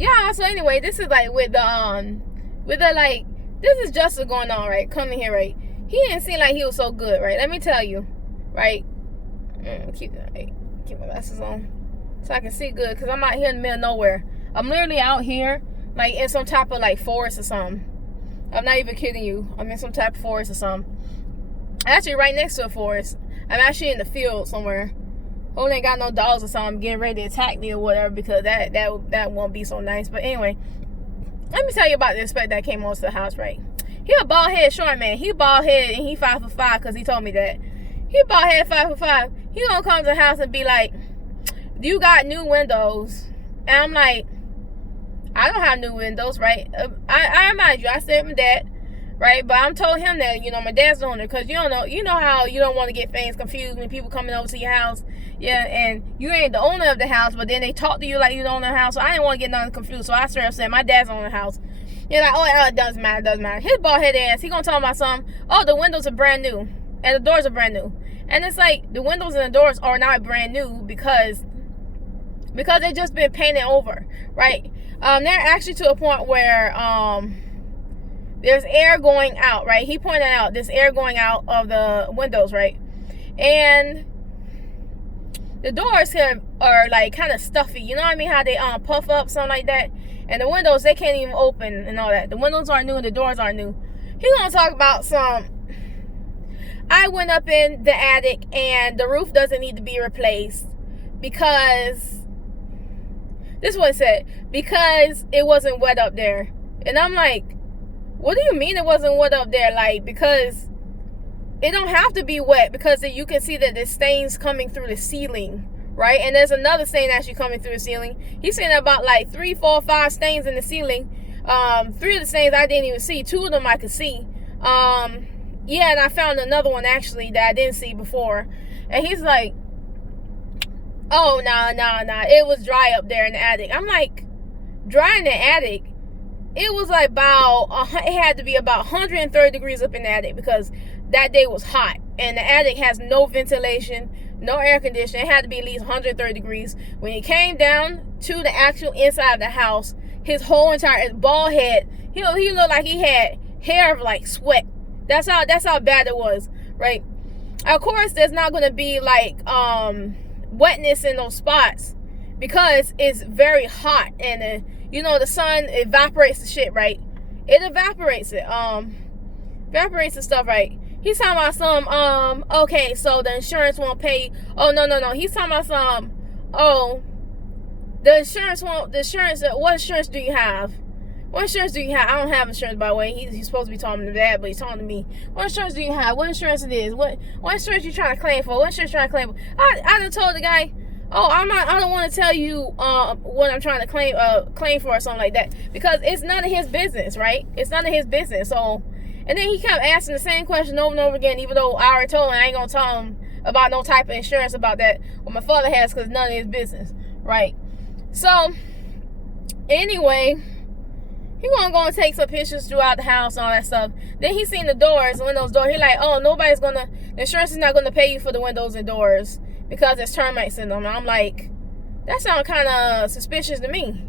Yeah, so anyway, this is like with the like, this is justice going on, right? Coming here, right? He didn't seem like he was so good, right? Let me tell you, right? Keep my glasses on so I can see good, because I'm out here in the middle of nowhere. I'm literally out here like in some type of like forest or something. I'm not even kidding you. I'm in some type of forest or something. Actually right next to a forest. I'm actually in the field somewhere. Hope ain't got no dogs or something getting ready to attack me or whatever, because that won't be so nice. But anyway, let me tell you about the inspector that came over to the house, right? He a bald head short man. He bald head and he 5'5" because he told me that. He bald head 5'5". He gonna come to the house and be like, "Do you got new windows?" And I'm like, I don't have new windows, right? I remind you, I stay with my dad, right? But I'm told him that, you know, my dad's the owner, because you know how you don't want to get things confused when people coming over to your house. Yeah, and you ain't the owner of the house, but then they talk to you like you the owner of the house. So I didn't want to get nothing confused. So I straight up said, my dad's owner of the house. You're like, oh, it doesn't matter. His bald head ass, he gonna talk about something. Oh, the windows are brand new, and the doors are brand new. And it's like, the windows and the doors are not brand new because they just been painted over, right? They're actually to a point where there's air going out, right? He pointed out there's air going out of the windows, right? And the doors here are like kind of stuffy, you know what I mean? How they puff up, something like that. And the windows, they can't even open and all that. The windows aren't new and the doors aren't new. He's gonna talk about some. I went up in the attic and the roof doesn't need to be replaced because, this is what it said, because it wasn't wet up there. And I'm like, what do you mean it wasn't wet up there? Like, because it don't have to be wet, because you can see that there's stains coming through the ceiling, right? And there's another stain actually coming through the ceiling. He's saying about like 3, 4, 5 stains in the ceiling. 3 of the stains I didn't even see. 2 of them I could see. Yeah, and I found another one actually that I didn't see before. And he's like, oh, nah. It was dry up there in the attic. I'm like, dry in the attic? It was like it had to be about 130 degrees up in the attic, because that day was hot. And the attic has no ventilation, no air conditioning. It had to be at least 130 degrees. When he came down to the actual inside of the house, his whole entire bald head, he looked like he had hair of like sweat. That's how bad it was, right? Of course, there's not going to be like wetness in those spots because it's very hot, and you know, the sun evaporates the shit, right? It evaporates it, evaporates the stuff, right? He's talking about some okay, so the insurance won't pay. Oh, no. He's talking about some, oh, the insurance won't, what insurance do you have? What insurance do you have? I don't have insurance, by the way. He's supposed to be talking to dad, but he's talking to me. What insurance do you have? What insurance it is? What insurance you trying to claim for? What insurance you trying to claim for? I done told the guy, oh, I don't want to tell you what I'm trying to claim for or something like that, because it's none of his business, right? It's none of his business. So, and then he kept asking the same question over and over again, even though I already told him I ain't gonna tell him about no type of insurance about that what my father has, because none of his business, right? So anyway, he gonna go and take some pictures throughout the house and all that stuff. Then he seen the windows door. He like, oh, the insurance is not gonna pay you for the windows and doors because there's termites in them. And I'm like, that sounds kind of suspicious to me.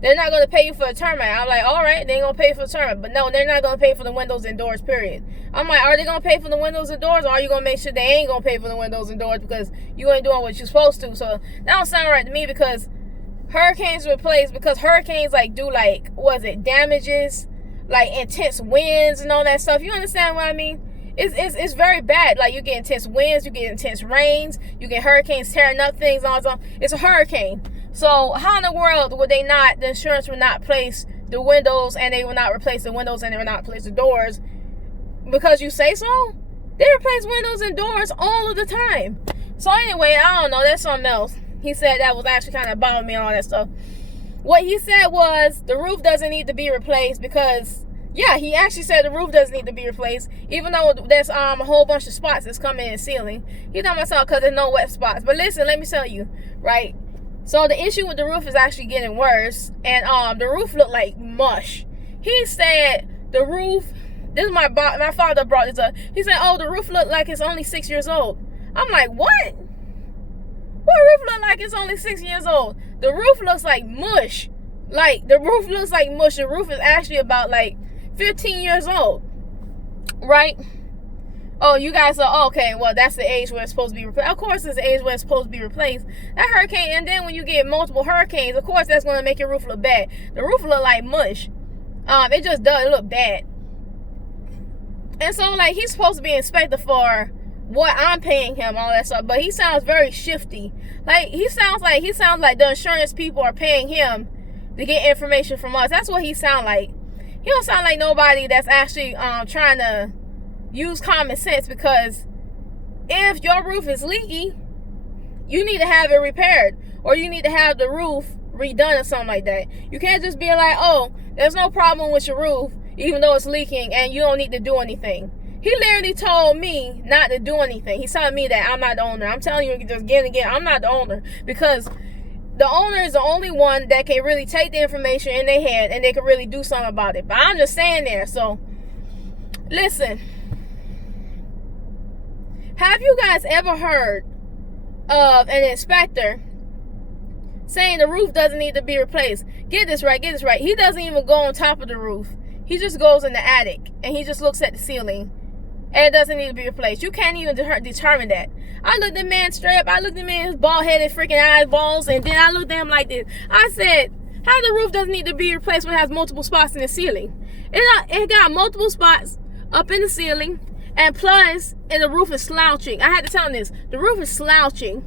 They're not gonna pay you for a termite. I'm like, all right, they ain't gonna pay for the termite, but no, they're not gonna pay for the windows and doors, period. I'm like, are they gonna pay for the windows and doors, or are you gonna make sure they ain't gonna pay for the windows and doors because you ain't doing what you're supposed to? So that don't sound right to me, because hurricanes replace, because hurricanes like do like, damages, like intense winds and all that stuff. You understand what I mean? It's very bad. Like, you get intense winds, you get intense rains, you get hurricanes tearing up things, all that. It's a hurricane. So how in the world would the insurance would not place the windows, and they will not replace the windows, and they will not replace the doors because you say so? They replace windows and doors all of the time. So anyway, I don't know, that's something else. He said that was actually kind of bothering me and all that stuff. What he said was the roof doesn't need to be replaced because, yeah, he actually said the roof doesn't need to be replaced, even though there's a whole bunch of spots that's coming in the ceiling. He talking about because there's no wet spots. But listen, let me tell you, right? So the issue with the roof is actually getting worse, and the roof looked like mush. He said the roof, this is my father brought this up. He said, oh, the roof looked like it's only 6 years old. I'm like, what? What roof look like it's only 6 years old? The roof looks like mush. Like, the roof looks like mush. The roof is actually about like 15 years old, right? Oh, you guys are, okay, well, that's the age where it's supposed to be replaced. Of course, it's the age where it's supposed to be replaced. That hurricane, and then when you get multiple hurricanes, of course, that's going to make your roof look bad. The roof look like mush. It just does look bad. And so, like, he's supposed to be inspected for what I'm paying him, all that stuff. But he sounds very shifty. Like, he sounds like the insurance people are paying him to get information from us. That's what he sounds like. He don't sound like nobody that's actually trying to use common sense, because if your roof is leaky, you need to have it repaired, or you need to have the roof redone or something like that. You can't just be like, oh, there's no problem with your roof even though it's leaking and you don't need to do anything. He literally told me not to do anything. He's telling me that I'm not the owner. I'm telling you just again, I'm not the owner, because the owner is the only one that can really take the information in their head and they can really do something about it. But I'm just saying there. So listen, have you guys ever heard of an inspector saying the roof doesn't need to be replaced? Get this right. He doesn't even go on top of the roof. He just goes in the attic and he just looks at the ceiling, and it doesn't need to be replaced. You can't even determine that. I looked at the man straight up. I looked at the man's bald-headed freaking eyeballs, and then I looked at him like this. I said, how the roof doesn't need to be replaced when it has multiple spots in the ceiling? It got multiple spots up in the ceiling. And plus, the roof is slouching. I had to tell him this. The roof is slouching.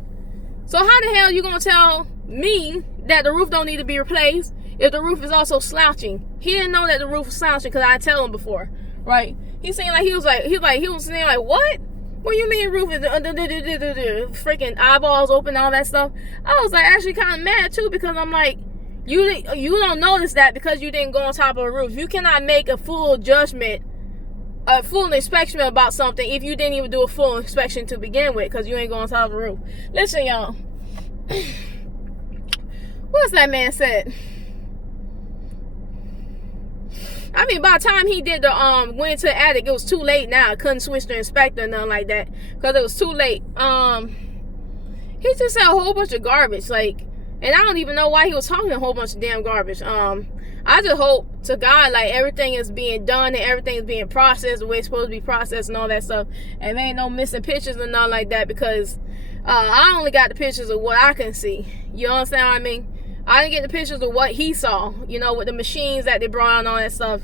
So how the hell are you going to tell me that the roof don't need to be replaced if the roof is also slouching? He didn't know that the roof was slouching because I tell him before, right? He saying like he was saying like, what? What do you mean roof is freaking eyeballs open, all that stuff? I was like actually kind of mad too, because I'm like, you don't notice that because you didn't go on top of a roof. You cannot make a full judgment, a full inspection about something if you didn't even do a full inspection to begin with, because you ain't going on top of the roof. Listen, y'all. What's that man said? I mean, by the time he did the went to the attic, it was too late now. I couldn't switch the inspector or nothing like that because it was too late. He just said a whole bunch of garbage, like, and I don't even know why he was talking a whole bunch of damn garbage. I just hope to God like everything is being done and everything is being processed the way it's supposed to be processed and all that stuff, and there ain't no missing pictures and nothing like that, because I only got the pictures of what I can see. You understand what I mean? I didn't get the pictures of what he saw, you know, with the machines that they brought out and all that stuff.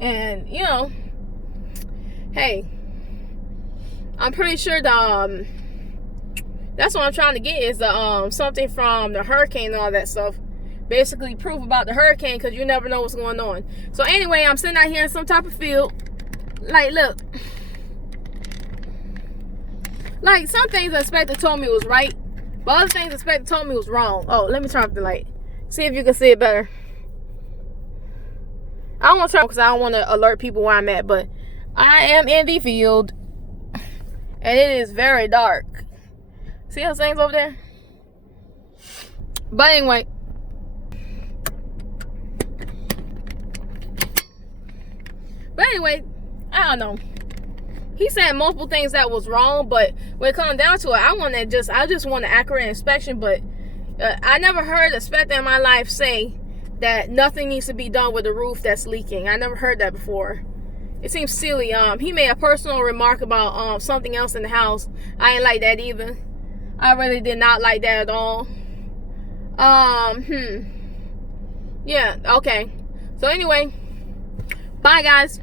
And, you know, hey, I'm pretty sure the, that's what I'm trying to get is the, something from the hurricane and all that stuff. Basically proof about the hurricane, because you never know what's going on. So anyway, I'm sitting out here in some type of field. Like, look. Like, some things the inspector told me was right, but other things the inspector told me was wrong. Oh, let me turn off the light. See if you can see it better. I don't want to turn because I don't want to alert people where I'm at, but I am in the field, and it is very dark. See those things over there? But anyway. I don't know. He said multiple things that was wrong, but when it comes down to it, I just want an accurate inspection. But I never heard a inspector in my life say that nothing needs to be done with the roof that's leaking. I never heard that before. It seems silly. He made a personal remark about something else in the house. I ain't like that either. I really did not like that at all. Yeah, okay. So anyway, bye guys.